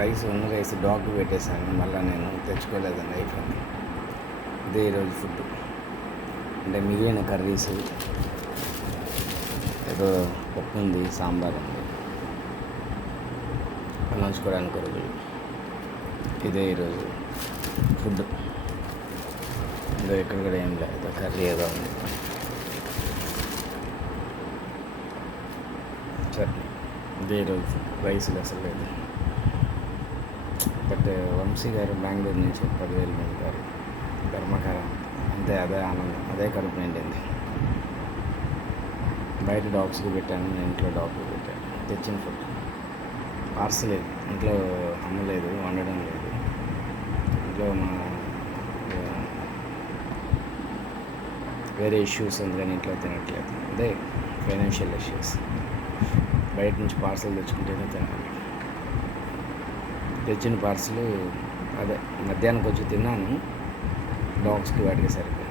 Rice dog పెట్టేశాను. మళ్ళీ నేను తెచ్చుకోలేదండి, అయిపోయింది. ఇదే ఈరోజు ఫుడ్. అంటే మిగిలిన కర్రీస్, ఏదో పప్పు ఉంది, సాంబార్ ఉంది, నంచుకోవడానికి కొరకు. ఇదే ఈరోజు ఫుడ్. ఇంకా ఇక్కడ కూడా ఏం లేదు, కర్రీ ఏదో ఉంది, చట్నీ. ఇదే ఈరోజు ఫుడ్. రైస్లు అసలు లేదు. బట్ వంశీ గారు బెంగళూరు నుంచి 10,000 పంపారు, ధర్మకారం. అంతే, అదే ఆనందం, అదే కడుపు నిండింది. బయట డాగ్స్కి పెట్టాను, నేను ఇంట్లో డాగ్కి పెట్టాను. తెచ్చిన ఫుడ్ పార్సల్. ఇంట్లో అమ్మలేదు, వండడం లేదు. ఇంట్లో మా వేరే ఇష్యూస్ అందుకని ఇంట్లో తినట్లేదు. అదే ఫైనాన్షియల్ ఇష్యూస్. బయట నుంచి పార్సల్ తెచ్చుకుంటేనే తినాలి. తెచ్చిన పార్సల్ అదే మధ్యాహ్నానికి వచ్చి తిన్నాను, డాగ్స్కి వాటికి సరిపోయింది.